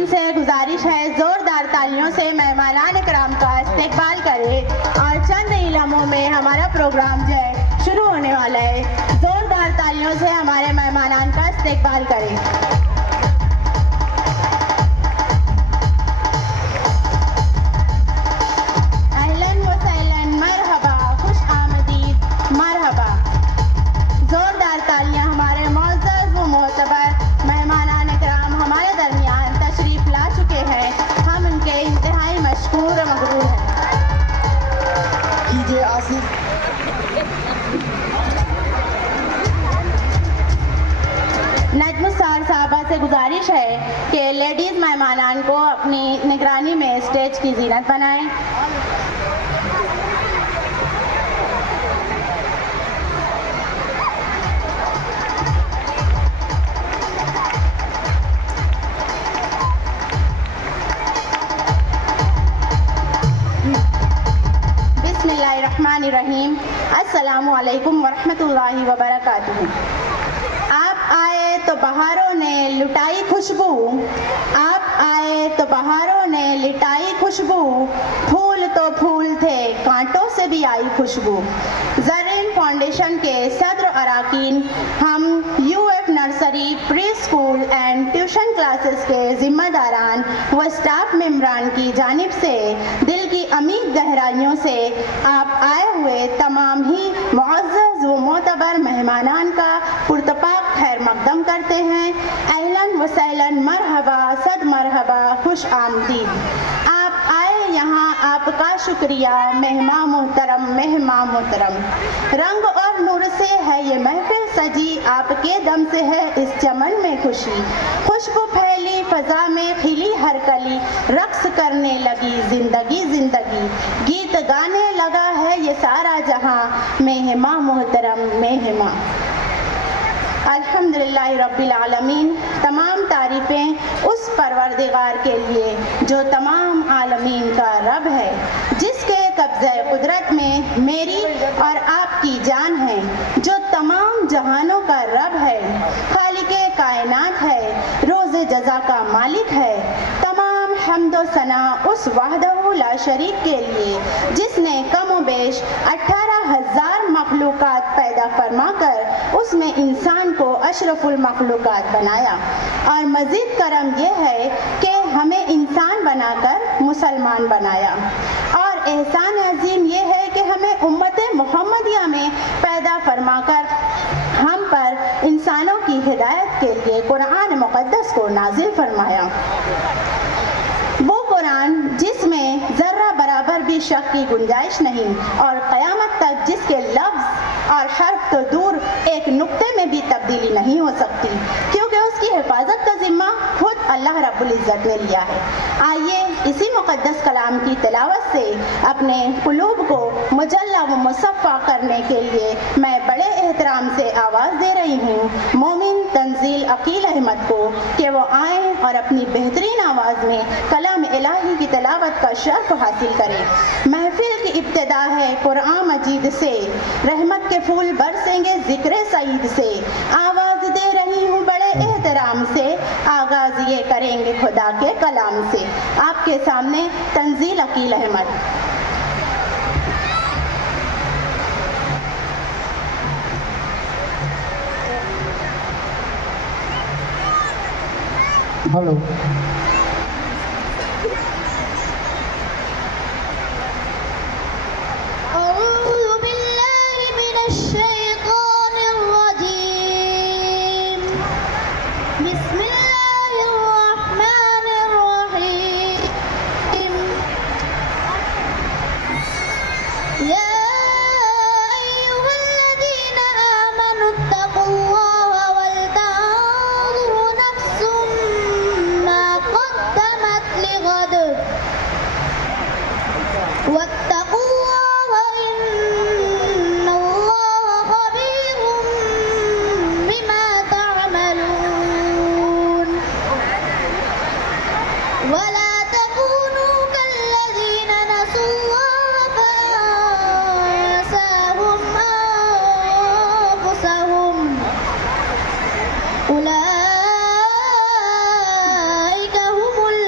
خواتین سے گزارش ہے زوردار تالیوں سے مہمانان اکرام کا استقبال کرے اور چند ہی لمحوں میں ہمارا پروگرام جو ہے شروع ہونے والا ہے. زوردار تالیوں سے ہمارے مہمانان کا استقبال کریں. اہلاً و سہلاً، مرحبا، خوش آمدید، مرحبا. زوردار تالیاں ہمارے معزز و معتبر مہمانان اکرام ہمارے درمیان تشریف لا چکے ہیں. ہم ان کے انتہائی مشکور و مغرور ہیں. کیجیے آصف. نجم السار صاحبہ سے گزارش ہے کہ لیڈیز مہمانان کو اپنی نگرانی میں اسٹیج کی زینت بنائیں. بسم اللہ الرحمن الرحیم. السلام علیکم ورحمۃ اللہ وبرکاتہ. آپ آئے تو بہاروں نے لٹائی خوشبو، آپ آئے تو بہاروں نے لٹائی خوشبو، پھول تو پھول تھے کانٹوں سے بھی آئی خوشبو. زرین فاؤنڈیشن کے صدر اراکین، ہم U F nursery, preschool and tuition classes کے ذمہ داران و اسٹاف ممبران کی جانب سے دل کی عمیق گہرائیوں سے آپ آئے ہوئے تمام ہی معزز و معتبر مہمانان کا پرتپاک خیر مقدم کرتے ہیں. اہلاً و سہلاً، مرحبا، صد مرحبا، خوش آمدید. آپ آئے یہاں، آپ کا شکریہ مہمان محترم، مہمان محترم. رنگ اور نور سے ہے یہ محفل سجی، آپ کے دم سے ہے اس چمن میں خوشی. خوشبو پھیلی فضا میں کھلی ہر کلی، رقص کرنے لگی زندگی زندگی. گیت گانے لگا ہے یہ سارا جہاں، مہمان محترم، مہمان. الحمدللہ رب العالمین. تمام تعریفیں اس پروردگار کے لیے جو تمام عالمین کا رب ہے، جس کے قبضہ قدرت میں میری اور آپ کی جان ہے، جو تمام جہانوں کا رب ہے، خالق کائنات ہے، روز جزا کا مالک ہے. تمام حمد و ثنا اس وحدہ لا شریک کے لیے جس نے کم و بیش 18,000 مخلوقات پیدا فرما کر اس میں انسان کو اشرف المخلوقات بنایا. اور مزید کرم یہ ہے کہ ہمیں انسان بنا کر مسلمان بنایا. اور احسان عظیم یہ ہے کہ ہمیں امت محمدیہ میں پیدا فرما کر ہم پر انسانوں کی ہدایت کے لیے قرآن مقدس کو نازل فرمایا. وہ قرآن جس میں ذرہ برابر بھی شک کی گنجائش نہیں، اور قیامت تک جس کے لفظ اور حرف تو دور ایک نقطے میں بھی تبدیلی نہیں ہو سکتی، کیونکہ اس کی حفاظت کا ذمہ خود اللہ رب العزت نے لیا ہے. آئیے اسی مقدس کلام کی تلاوت سے اپنے قلوب کو مجلہ و مصفہ کرنے کے لیے میں بڑے احترام سے آواز دے رہی ہوں مومن تنزیل عقیل احمد کو کہ وہ آئیں اور اپنی بہترین آواز میں کلام الہی کی تلاوت کا شرف حاصل کریں. محفل کی ابتدا ہے قرآن مجید سے، رحمت کے پھول برسیں گے ذکر سعید سے. آواز دے رہی ہوں بڑے احترام سے، آغاز یہ کریں گے خدا کے کلام سے. آپ کے سامنے تنزیل عقیل احمد. ہلو. أولئك هم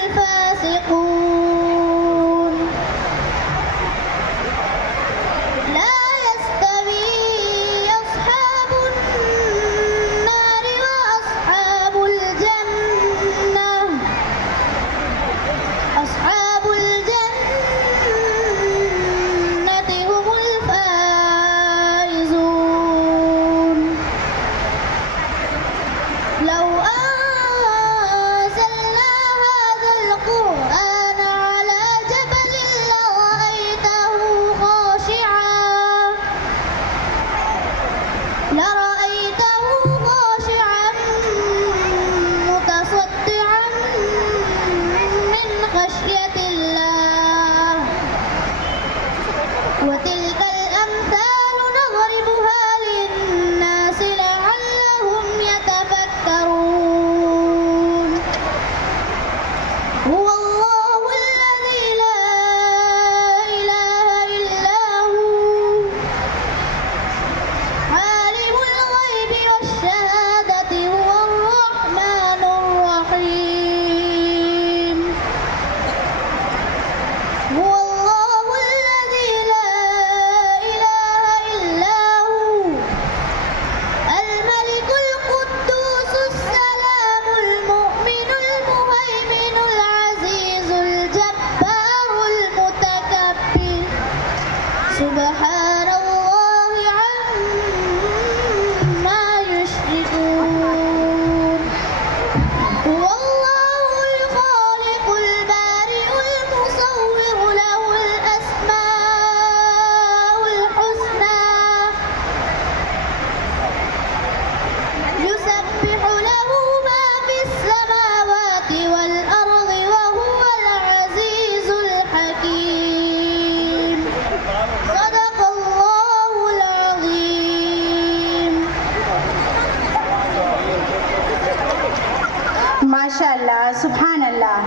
سبحان اللہ.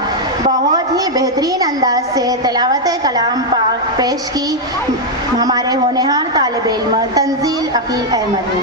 بہت ہی بہترین انداز سے تلاوت کلام پاک پیش کی ہمارے ہونہار طالب علم تنزیل عقیل احمد نے.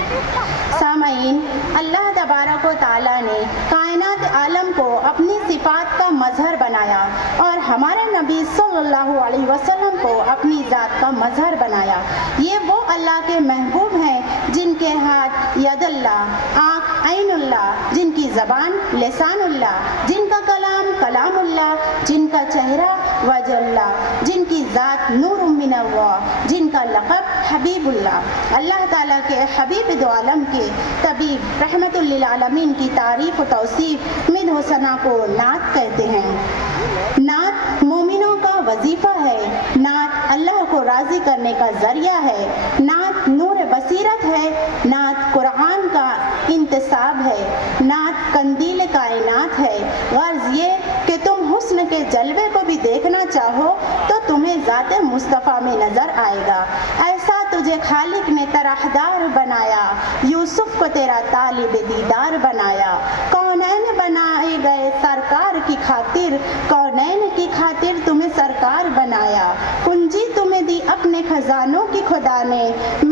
سامعین، اللہ تبارک و تعالیٰ نے کائنات عالم کو اپنی صفات کا مظہر بنایا اور ہمارے نبی صلی اللہ علیہ وسلم کو اپنی ذات کا مظہر بنایا. یہ وہ اللہ کے محبوب ہیں جن کے ہاتھ ید اللہ، آنکھ عین اللہ، جن کی زبان لسان اللہ، جن کا کلام کلام اللہ، جن کا چہرہ وجہ اللہ، جن کی ذات نور من اللہ، جن کا لقب حبیب اللہ. اللہ تعالیٰ کے حبیب دو عالم کے طبیب رحمت للعالمین کی تعریف و توصیف مدح و ثنا کو نعت کہتے ہیں. نعت مومنوں کا وظیفہ ہے. نعت اللہ کو راضی کرنے کا ذریعہ ہے. نعت نور بصیرت ہے. نعت قرآن کا انتصاب ہے. نعت قندیل کائنات ہے. غرض یہ کہ تم حسن کے جلوے کو بھی دیکھنا چاہو تو تمہیں ذات مصطفیٰ میں نظر آئے گا. ایسا تجھے خالق نے طرحدار بنایا، یوسف کو تیرا طالب دیدار بنایا. کونین بنائے گئے سرکار کی خاطر، کونین کی خاطر تمہیں سرکار بنایا. کنجی تمہیں دی اپنے خزانوں کی خدا نے،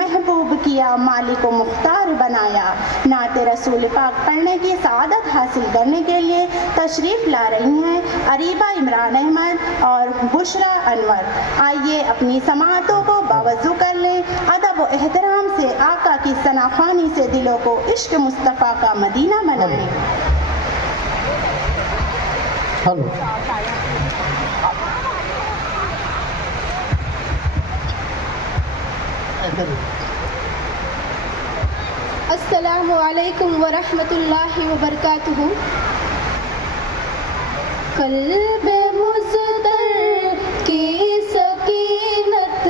محبوب کیا مالک و مختار بنایا. نعت رسول پاک پڑھنے کی سعادت حاصل کرنے کے لیے تشریف لا رہی ہیں اریبہ عمران احمد اور بشرا انور. آئیے اپنی سماعتوں کو باوضو کر لیں. ادب و احترام سے آقا کی ثناخوانی سے دلوں کو عشق مصطفیٰ کا مدینہ بنائیں. السلام علیکم ورحمۃ اللہ وبرکاتہ. قلب مزدر کی سکینت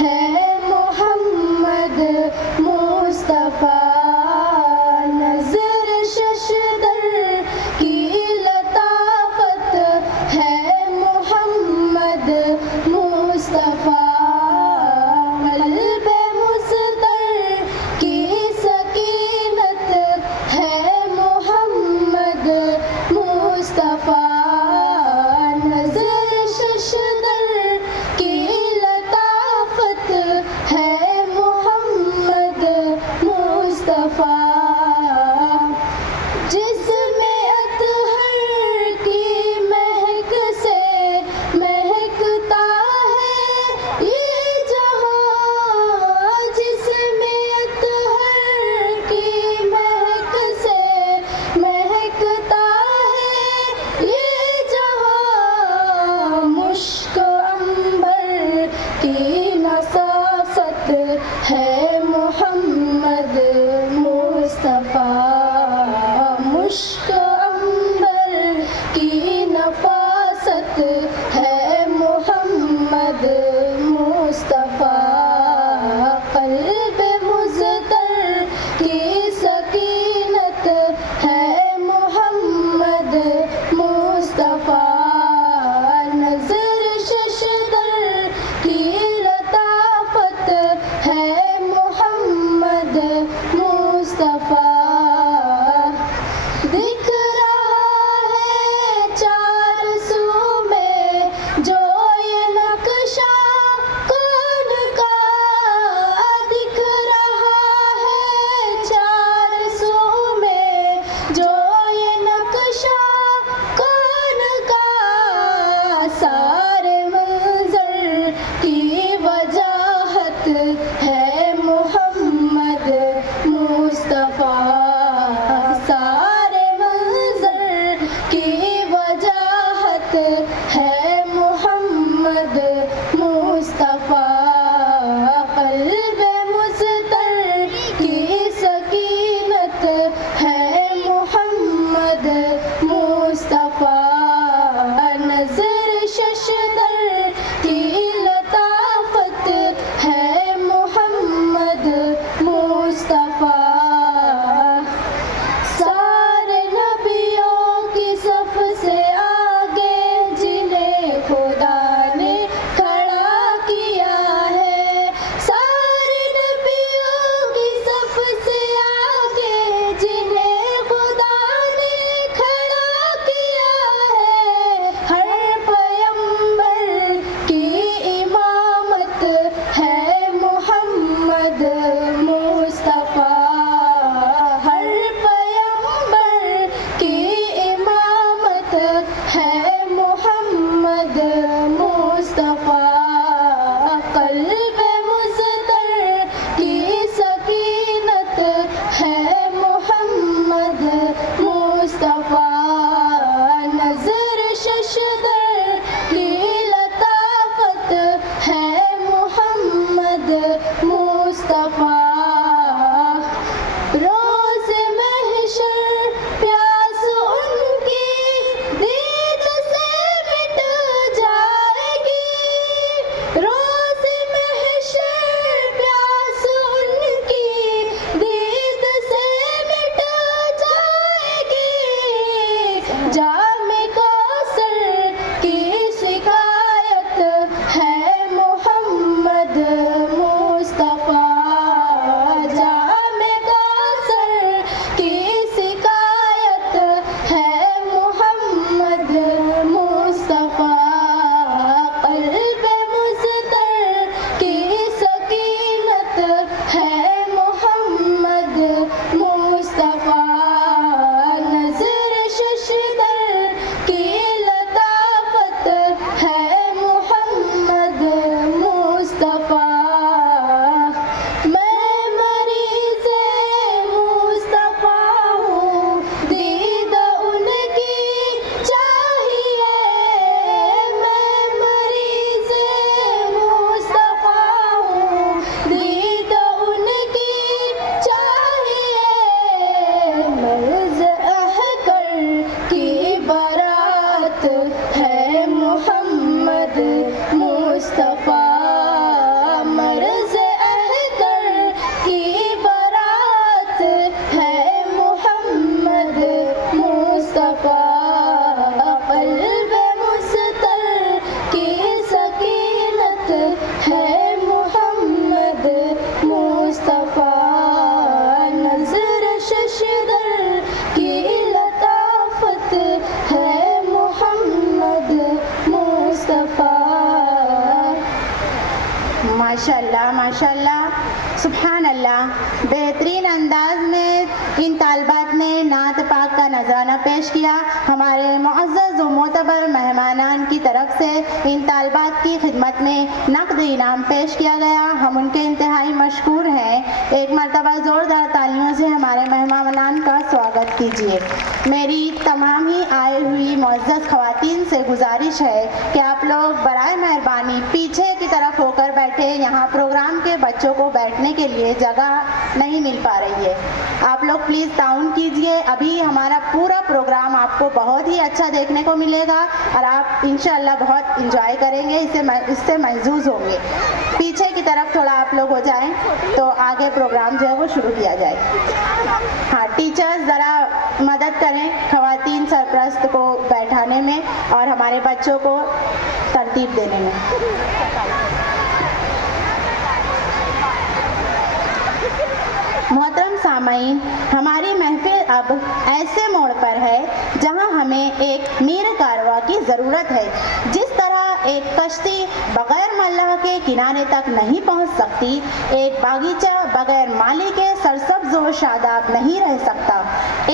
ہے محمد مصطفیٰ، نظر ششدر کی لطافت ہے محمد مصطفیٰ. قلب مزدر کی سکینت ہے محمد مصطفیٰ، ہے محمد مصطفیٰ، قلب مضطر کی سکینت ہے محمد مصطفیٰ، نظر ششدر کی لطافت ہے محمد مصطفیٰ، روز محشر پیاس ان کی دید سے مٹ جائے گی، روز محشر پیاس ان کی دید سے مٹ جائے گی، جام کوثر کی شکایت ہے محمد مصطفیٰ، جام کوثر کی شکایت ہے محمد مصطفیٰ، قلب مضطر کی سکینت ہے محمد مصطفیٰ، نظر ششدر کی لطافت ہے محمد مصطفیٰ، میں مریض مصطفیٰ ہوں، دید ان کی چاہیے، میں مریض مصطفیٰ ہوں، دید ان کی چاہیے، مرض احقر کی برات ہے محمد مصطفیٰ، مرض احقر کی برات ہے محمد مصطفیٰ، قلب مضطر کی سکینت ہے محمد مصطفیٰ، نظر ششدر کی لطافت ہے محمد مصطفیٰ۔ ماشاءاللہ ماشاءاللہ، سبحان اللہ، بہترین انداز میں ان طالبات نے نعت پاک کا نذرانہ پیش کیا۔ ہمارے معزز و معتبر مہمانان کی طرف سے ان طالبات کی خدمت میں نقد انعام پیش کیا گیا، ہم ان کے انتہائی مشکور ہیں۔ ایک مرتبہ زوردار تالیوں سے ہمارے مہمانان کا سواگت کیجیے۔ میری تمام ہی آئی ہوئی معزز خواتین سے گزارش ہے کہ آپ لوگ برائے مہربانی پیچھے کی طرف ہو کر بیٹھے، یہاں پروگرام کے بچوں کو بیٹھنے کے لیے جگہ نہیں مل پا رہی ہے۔ آپ لوگ پلیز تعاون کیجئے، ابھی ہمارا پورا پروگرام آپ کو بہت ہی اچھا دیکھنے کو ملے گا اور آپ انشاءاللہ بہت انجوائے کریں گے، اس سے محظوظ ہوں گے۔ پیچھے کی طرف تھوڑا آپ لوگ ہو جائیں تو آگے پروگرام جو ہے وہ شروع کیا جائے۔ ہاں، ٹیچرز ذرا مدد کریں خواتین سرپرست کو بیٹھانے میں اور ہمارے بچوں کو ترتیب دینے میں۔ محترم سامعین، ہماری محفل اب ایسے موڑ پر ہے جہاں ہمیں ایک میر کارواں کی ضرورت ہے۔ جس طرح ایک کشتی بغیر ملاح کے کنارے تک نہیں پہنچ سکتی، ایک باغیچہ بغیر مالی کے سرسبز و شاداب نہیں رہ سکتا،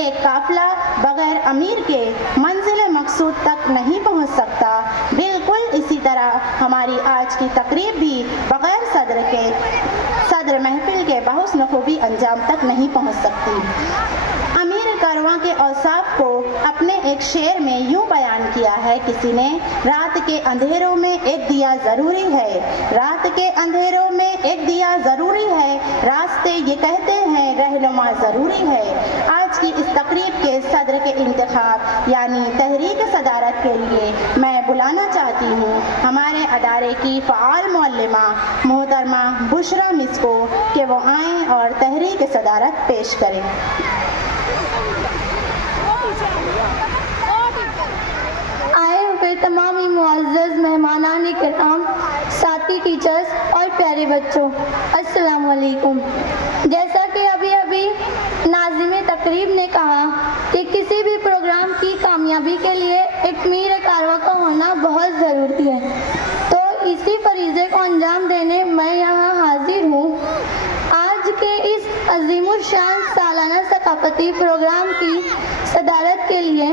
ایک قافلہ بغیر امیر کے منزل مقصود تک نہیں پہنچ سکتا، بالکل اسی طرح ہماری آج کی تقریب بھی بغیر صدر محفل کے بحسن خوبی انجام تک نہیں پہنچ سکتی۔ امیر کارواں کے اوصاف کو اپنے ایک شعر میں یوں بیان کیا ہے کسی نے: رات کے اندھیروں میں ایک دیا ضروری ہے، رات کے اندھیروں میں ایک دیا ضروری ہے، راستے یہ کہتے ہیں رہنما ضروری ہے۔ آج کی اس تقریب کے صدر کے انتخاب یعنی تحریک صدارت کے لیے میں بلانا چاہتی ہوں ہمارے ادارے کی فعال معلمہ محترمہ بشرا مس کو کہ وہ آئیں اور تحریک صدارت پیش کریں۔ آئے ہوئے تمام ہی معزز مہمانان کرام، ساتھی ٹیچرز اور پیارے بچوں، السلام علیکم۔ جیسا کہ ابھی ناظم تقریب نے کہا کہ کسی بھی پروگرام کی کامیابی کے لیے ایک میر کارواں کا ہونا بہت ضروری ہے، تو اسی فریضے کو انجام دینے میں یہاں حاضر ہوں۔ آج کے اس عظیم الشان سالانہ ثقافتی پروگرام کی صدارت کے لیے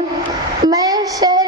میں شہر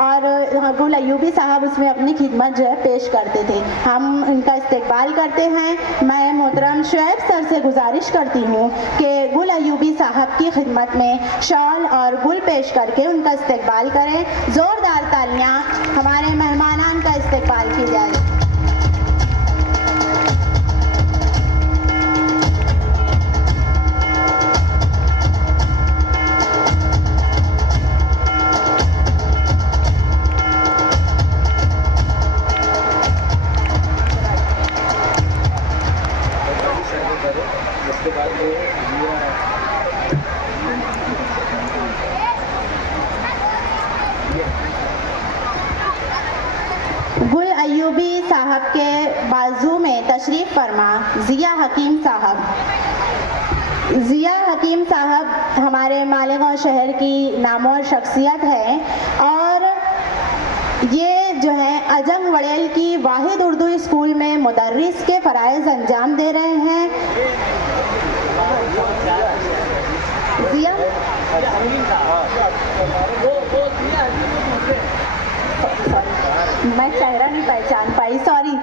اور گل ایوبی صاحب اس میں اپنی خدمت جو ہے پیش کرتے تھے. ہم ان کا استقبال کرتے ہیں. میں محترم شعیب سر سے گزارش کرتی ہوں کہ گل ایوبی صاحب کی خدمت میں شال اور گل پیش کر کے ان کا استقبال کریں. زوردار تالیاں ہمارے مہمانان کا استقبال کی جائے. گل ایوبی صاحب کے بازو میں تشریف فرما ضیاء حکیم صاحب. ضیاء حکیم صاحب ہمارے مالیگاؤں شہر کی نامور شخصیت ہے اور یہ جو ہے اجنگ وڑیل کی واحد اردو اسکول میں مدرس کے فرائض انجام دے رہے ہیں. ضیاء میں چہرہ نہیں پہچان پائی, سوری.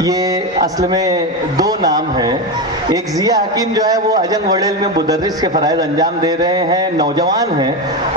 یہ اصل میں دو نام ہیں. ایک ضیاء حکیم جو ہے وہ اجنگ وڑیل میں مدرس کے فرائض انجام دے رہے ہیں, نوجوان ہیں.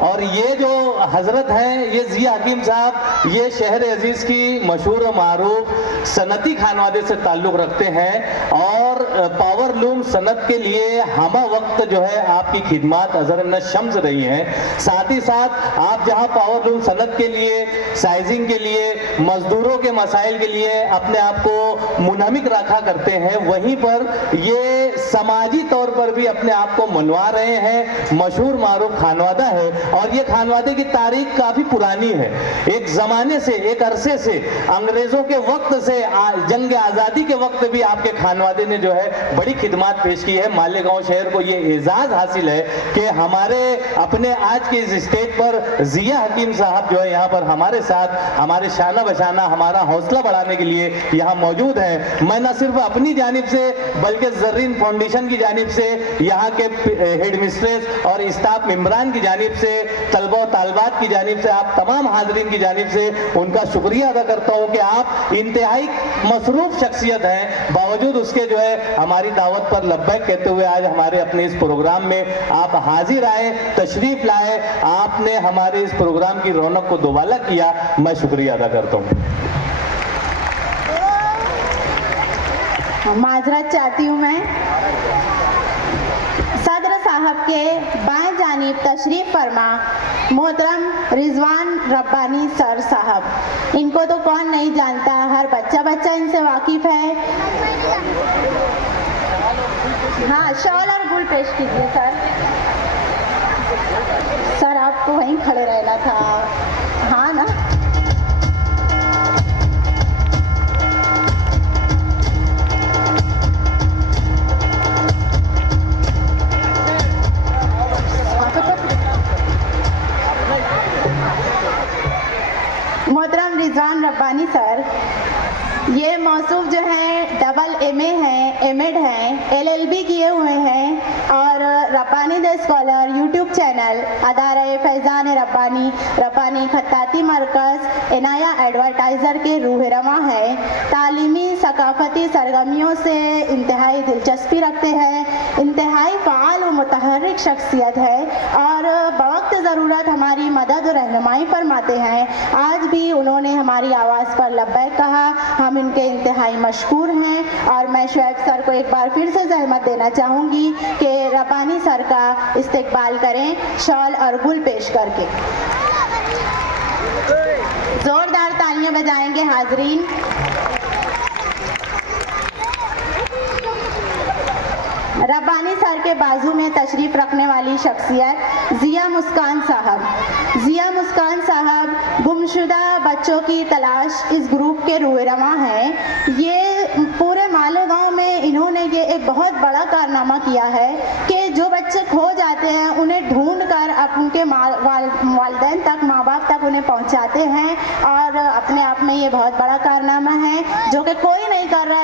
اور یہ جو حضرت ہیں یہ ضیاء حکیم صاحب یہ شہر عزیز کی مشہور و معروف صنعتی خانوادے سے تعلق رکھتے ہیں اور پاور لوم صنعت کے لیے ہمہ وقت جو ہے آپ کی خدمات اظہر شمس رہی ہیں. ساتھ ہی ساتھ آپ جہاں پاور لوم صنعت کے لیے, سائزنگ کے لیے, مزدوروں کے مسائل کے لیے اپنے آپ کو منہمک رکھا کرتے ہیں, وہیں پر یہ سماجی طور پر بھی اپنے آپ کو منوا رہے ہیں. مشہور معروف خانوادہ ہے اور یہ خانوادے کی تاریخ کافی پرانی ہے. ایک زمانے سے, ایک عرصے سے, انگریزوں کے وقت سے, جنگ آزادی کے وقت بھی آپ کے خانوادے نے جو ہے بڑی خدمات پیش کی ہے. مالیگاؤں شہر کو یہ اعزاز حاصل ہے کہ ہمارے اپنے آج کے اس اسٹیج پر ضیاء حکیم صاحب جو ہے یہاں پر ہمارے ساتھ ہمارے شانہ بشانہ ہمارا حوصلہ بڑھانے کے لیے یہاں موجود ہیں. میں نہ صرف اپنی جانب سے بلکہ زرین فاؤنڈیشن کی جانب سے, یہاں کے ہیڈ مسٹریس اور اسٹاف ممبران کی جانب سے, طلبہ و طالبات کی جانب سے, آپ تمام حاضرین کی جانب سے ان کا شکریہ ادا کرتا ہوں کہ آپ انتہائی مصروف شخصیت ہیں, باوجود اس کے جو ہے ہماری دعوت پر لبیک کہتے ہوئے آج ہمارے اپنے اس پروگرام میں آپ حاضر آئے, تشریف لائے, آپ نے ہمارے اس پروگرام کی رونق کو دوبالا کیا. میں شکریہ ادا کرتا ہوں. معذرت چاہتی ہوں میں. صدر صاحب کے بائیں جانب تشریف فرما محترم رضوان ربانی سر صاحب. ان کو تو کون نہیں جانتا, ہر بچہ ان سے واقف ہے. ہاں, شال اور گل پیش کیجیے سر. سر آپ کو وہیں کھڑے رہنا تھا. ہاں نا, محترم رضوان ربانی سر یہ موصوف جو ہیں ڈبل ایم اے ہیں, ایم ایڈ ہیں, LLB کیے ہوئے ہیں اور ربانی دا اسکالر یوٹیوب چینل, ادارہ فیضان ربانی, ربانی خطاطی مرکز, عنایہ ایڈورٹائزر کے روح رواں ہے. تعلیمی ثقافتی سرگرمیوں سے انتہائی دلچسپی رکھتے ہیں, انتہائی فعال و متحرک شخصیت ہے اور بوقت ضرورت ہماری مدد و رہنمائی فرماتے ہیں. آج بھی انہوں نے ہماری آواز پر لبیک کہا, ہم ان کے انتہائی مشکور ہیں. اور میں شعیب سر کو ایک بار پھر سے زحمت دینا چاہوں گی کہ ربانی سر کا استقبال کریں شال اور گل پیش کر کے. زوردار تالیاں بجائیں گے حاضرین. ربانی سر کے بازو میں تشریف رکھنے والی شخصیت ضیاء مسکان صاحب. ضیاء مسکان صاحب گمشدہ بچوں کی تلاش اس گروپ کے روح رواں ہیں. یہ پورے مالیگاؤں میں انہوں نے یہ ایک بہت بڑا کارنامہ کیا ہے کہ جو بچے کھو جاتے ہیں انہیں ڈھونڈ کر ان کے والدین تک, ماں باپ تک انہیں پہنچاتے ہیں اور اپنے آپ میں یہ بہت بڑا کارنامہ ہے جو کہ کوئی نہیں کر رہا,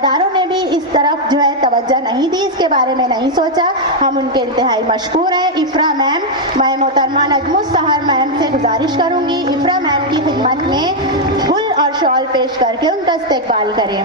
اداروں نے بھی اس طرف جو ہے توجہ نہیں دی، اس کے بارے میں نہیں سوچا. ہم ان کے انتہائی مشکور ہیں. افرا میم، میں محترمہ نجم السحر میم سے گزارش کروں گی افرا میم کی خدمت میں پھول اور شال پیش کر کے ان کا استقبال کریں.